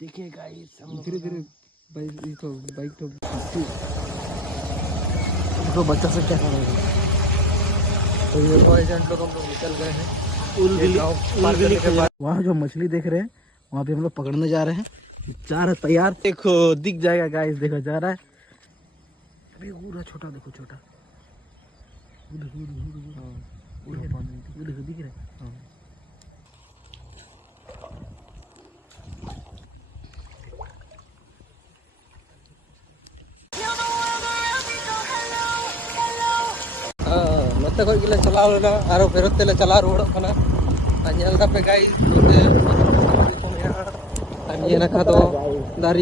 देखिए गाइस धीरे धीरे बाइक तो बच्चा से क्या करेगा। तो ये एजेंट लोग हम लोग निकल गए हैं वहाँ जो मछली देख रहे हैं वहाँ पे हम लोग पकड़ने जा रहे हैं। जा रहा तैयार, देखो दिख जाएगा गाइस, देखो जा रहा है अभी पूरा छोटा, देखो छोटा दिख रहा है। नते खो गिले चलाव लेना आरो फेरत तेले चला रुवाड़ो कना आ नेल दापे गाइस ये ना खा दो दारी